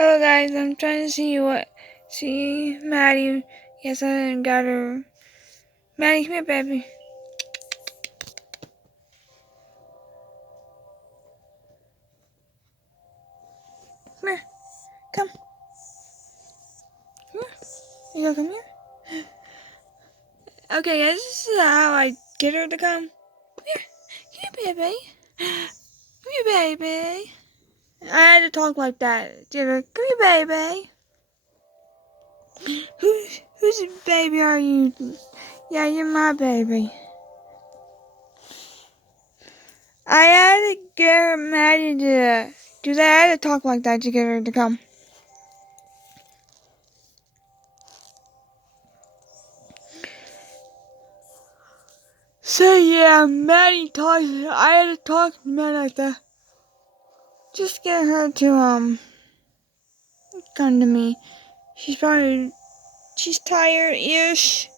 Hello guys, I'm trying to see Maddie. Yes, I got her. Maddie, come here, baby. Come here. Come. Come here. You gonna come here? Okay, guys, this is how I get her to come. Come here. Come here, baby. Come here, baby. I had to talk like that. Get her. Come here, baby. Whose baby are you? Yeah, you're my baby. I had to get Maddie to do that. I had to talk like that to get her to come. So yeah, Maddie talks. I had to talk to Maddie like that. Just get her to come to me. She's tired-ish,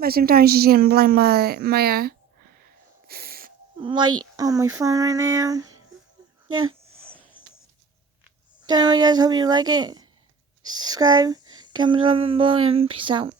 but sometimes she's gonna blame my light on my phone right now. Yeah. So anyway, guys, hope you like it. Subscribe, comment down below, and peace out.